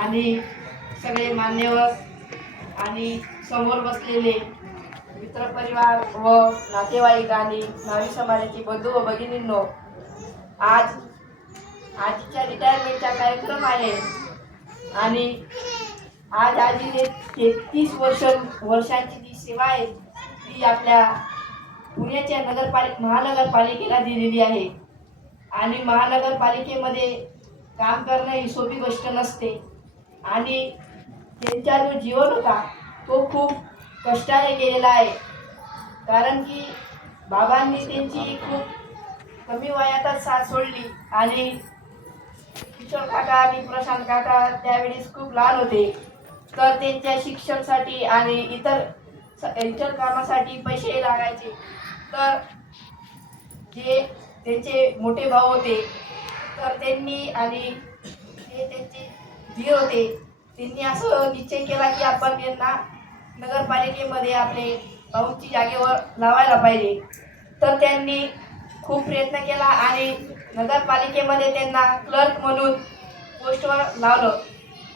आणि सगळे मान्यवर आणि समोर बसलेले मित्रपरिवार व नातेवाईक आणि न्हावी समाजाची बंधू व भगिनींनो, आज आजीच्या रिटायरमेंटचा कार्यक्रम आहे आणि आज आजीने 33 वर्षांची जी सेवा आहे ती आपल्या पुण्याच्या महानगरपालिकेला दिलेली आहे आणि महानगरपालिकेमध्ये काम करणं ही सोपी गोष्ट नसते आणि त्यांचा जो जीवन होता तो खूप कष्टाने गेलेला आहे. कारण की बाबांनी त्यांची खूप कमी वयातच साथ सोडली आणि किशोर काका आणि प्रशांत काका त्यावेळेस खूप लहान होते, तर त्यांच्या शिक्षणासाठी आणि इतर कामासाठी पैसे लागायचे. तर जे त्यांचे मोठे भाऊ होते तर त्यांनी आणि जे त्यांचे धीर होते त्यांनी असं निश्चय केला की आपण यांना नगरपालिकेमध्ये आपले भाऊंची जागेवर लावायला पाहिजे. तर त्यांनी खूप प्रयत्न केला आणि नगरपालिकेमध्ये त्यांना क्लर्क म्हणून पोस्टवर लावलं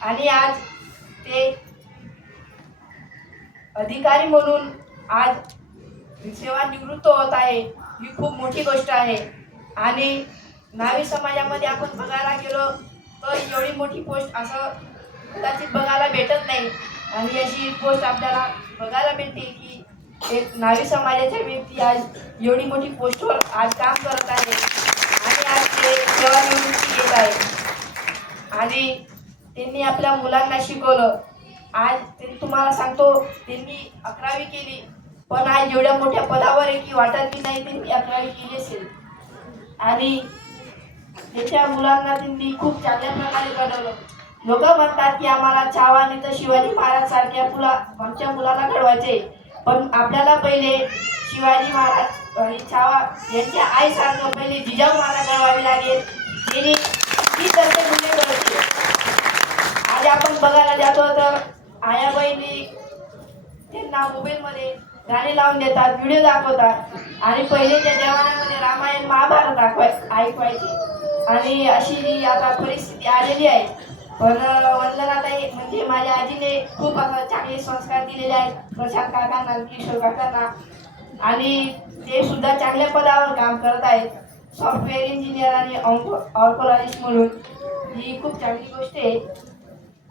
आणि आज ते अधिकारी म्हणून आज सेवानिवृत्त होत आहे. ही खूप मोठी गोष्ट आहे आणि न्हावी समाजामध्ये आपण बघायला गेलो तर एवढी मोठी पोस्ट असं कदाचित बघायला भेटत नाही आणि अशी पोस्ट आपल्याला बघायला भेटते की एक न्हावी समाजाच्या व्यक्ती आज एवढी मोठी पोस्टवर आज काम करत आहे आणि आज ते सेवानिवृत्ती घेत आहे आणि त्यांनी आपल्या मुलांना शिकवलं. आज ते तुम्हाला सांगतो त्यांनी 11वी केली, पण आज एवढ्या मोठ्या पदावर आहे की वाटत की नाही त्यांनी 11वी केली असेल आणि त्याच्या मुलांना त्यांनी खूप चांगल्या प्रकारे घडवलं. लोक म्हणतात की आम्हाला छावानी तर शिवाजी महाराज सारख्या आमच्या मुलाला घडवायचे, पण आपल्याला पहिले शिवाजी महाराज छावा यांच्या आईसारखं पहिले जिजाऊ महाराज घडवावे लागेल. त्यांनी ही तसे मुले घडवते. आज आपण बघायला जातो तर आयाबाईंनी त्यांना मोबाईलमध्ये गाणे लावून देतात, व्हिडिओ दाखवतात आणि पहिलेच्या जमान्यामध्ये रामायण महाभारत ऐकवायचे आणि अशी जी आता परिस्थिती आलेली आहे. पण वंदनाताई म्हणजे माझ्या आजीने खूप असं चांगले संस्कार दिलेले आहेत प्रशांत काकांना, किशोर काकांना आणि ते सुद्धा चांगल्या पदावर काम करत आहेत. सॉफ्टवेअर इंजिनियर आणि ऑर्कोलॉजिस्ट म्हणून ही खूप चांगली गोष्ट आहे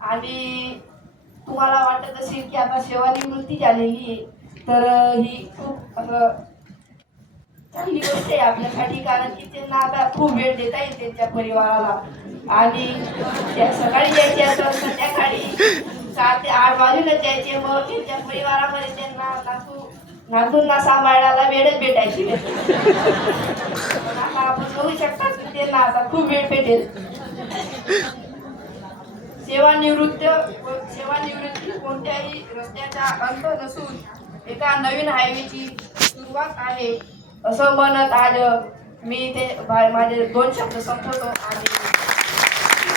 आणि तुम्हाला वाटत असेल की आता सेवानिवृत्ती झालेली आहे, तर ही खूप असं चांगली गोष्ट आहे आपल्यासाठी. कारण की त्यांना आता खूप वेळ देता येईल त्यांच्या परिवाराला आणि सकाळी जायचे असं संध्याकाळी 7 ते 8 वाजूनच जायचे. मग त्यांच्या परिवारामध्ये त्यांना नातूंना सांभाळायला वेळच भेटायची. आता आपण बघू शकता की त्यांना आता खूप वेळ भेटेल. सेवानिवृत्ती कोणत्याही रस्त्याचा अंत नसून एका नवीन हायवेची सुरुवात आहे असं म्हणत आज मी ते माझे 2 शब्द संपवतो आणि